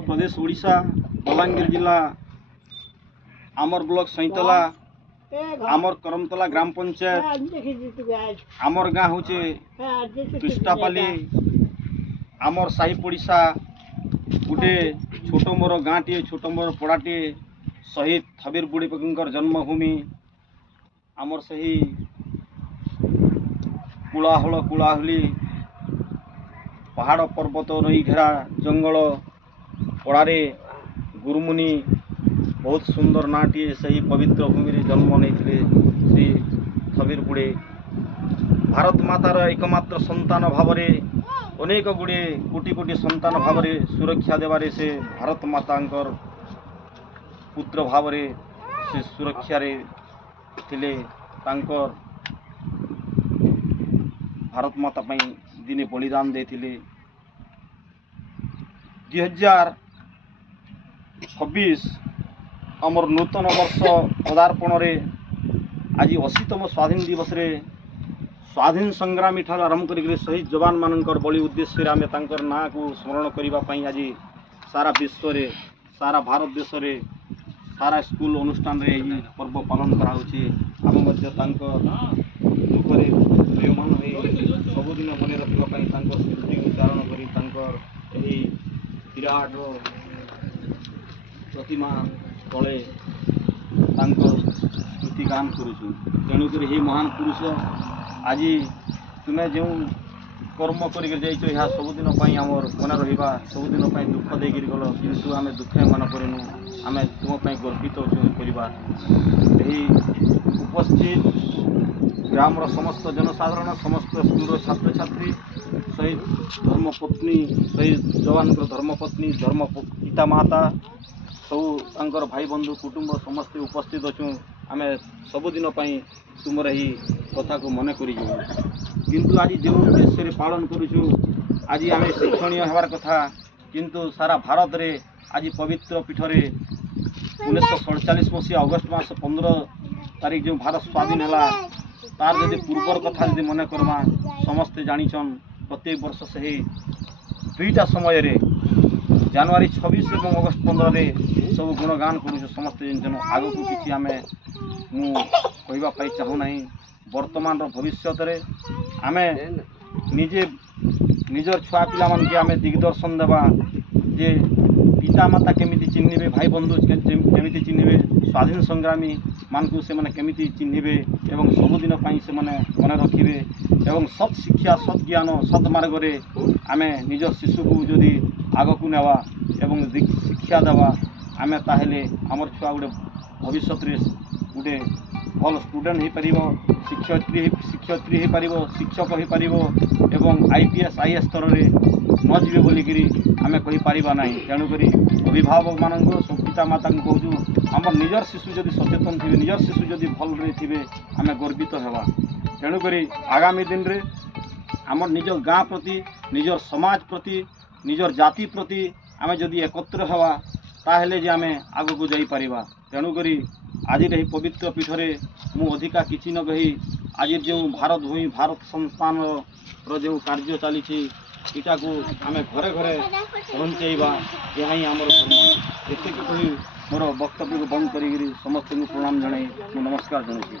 प्रदेश ओडिशा बलांगीर जिला आमर ब्लॉक सैतला आमर करमतला ग्राम पंचायत आमर गाँ हूँ पृष्ठापाली आमर साही पड़िशा गोटे छोट मोर गाँटे छोट मोर पड़ाटे शहीद थबीर बुढ़ीपकर जन्मभूमि आमर सही कुलाहल कुलाहुली पहाड़ पर्वत नई घेरा जंगल पड़ारे गुरुमुनि बहुत सुंदर नाटीए सही पवित्र भूमि रे जन्म नहीं श्री थबीर बुढ़े भारत मातार एकमात्र संतान भावरे अनेक गुड़े कोटि कोटि संतान भावरे सुरक्षा देवारे से भारत मातांकर पुत्र भावरे से सुरक्षा रे थिले तांकर भारत माता पई दिने बलिदान देथिले 2026 आमर नूतन वर्ष पदार्पण रे आज 80तम स्वाधीन दिवस रे स्वाधीन संग्रामी ठार आरंभ कर शहीद जवान मानकर बलि उद्देश्य रे आमे तांकर ना को स्मरण करबा पई आज सारा विश्व रे सारा भारत देश रे सारा स्कूल अनुष्ठान रे पर्व पालन करा होची हम मध्य तांकर मुखरे प्रियमान होई सबुदिन मने रखिबा पई तांकर स्मृति उच्चारण करी तांकर एही विराट प्रतिमा तले तांकर स्मृति गान करूछु तेणु कर हे महान पुरुष आज तुम्हें जो कर्म कर सबुदिन आमर मन रहा सबुदिन दुख देकर गल किंतु आम दुखे मन करनु आम तुम गर्वित परिवार उपस्थित ग्राम समस्त जनसाधारण समस्त स्कूल छात्र छात्री शहीद धर्मपत्नी शहीद जवान धर्मपत्नी धर्म पिता माता सब भाई बंधु कुटुंब समस्ते उपस्थित अच्छु आम सबुदिन तुम ही कथा को मन कर किंतु आज जो उद्देश्य रे पालन करूछु आज आम शिक्षणीय हबार कथा किंतु सारा भारत रे आज पवित्र पीठ रे 1947 मसीहा अगस्ट मास 15 तारीख जो भारत स्वाधीन है तार जदि पूर्वर कथा जदि मन करमा समस्ते जानिछन प्रत्येक वर्ष से दुईटा समय रे जनवरी 26 और अगस्ट 15 रे सब गुणगान करूछु समस्ते जन आगो को किछि आमे मु कहबा पाई चाहू नहीं वर्तमान भविष्य रे आमे निजे निजर छुआ पिला मन के आमे दिग्दर्शन देवा जे पिता माता केमिति चिन्हिबे भाई बंधु केमिति चिन्हिबे स्वाधीन संग्रामी मान को से माने केमिति चिन्हिबे एवं सबुदिन पाई से माने मन रखिबे एवं सत शिक्षा सत ज्ञान सत मार्ग रे आमे निजर शिशु को जदि आग को नेवा एवं शिक्षा देवा आमे ताहेले हमर छुआ गुटे भविष्य रे गुटे भल स्टूडेंट हो पार शिक्षयत्री हो पार शिक्षक हो पार एवं IPS IAS स्तर में न जीवे बोलिकी आम कहीपर ना तेणुक अभिभावक मान सब पिता माता कहूँ आम निजर शिशु जदि सचेतन थे निजर शिशु जदि भल थे आम गर्वित हवा तेणुक आगामी दिन रे आम निज गाँ प्रति निजर समाज प्रति निजर जाति प्रति आम जदि एकत्र हवा ताहेले जे आम आग को जापर तेणुक आज ही पवित्र पीठ रे मु अधिका किछि न कही आज जो भारत भूमि भारत संस्थान जो कार्य चली इटा को आम घरे घरे पहुँचेबा यह ही आमर एतिक कही मोर वक्तव्य को बंद करी समस्त प्रणाम जनाई नमस्कार जनाई।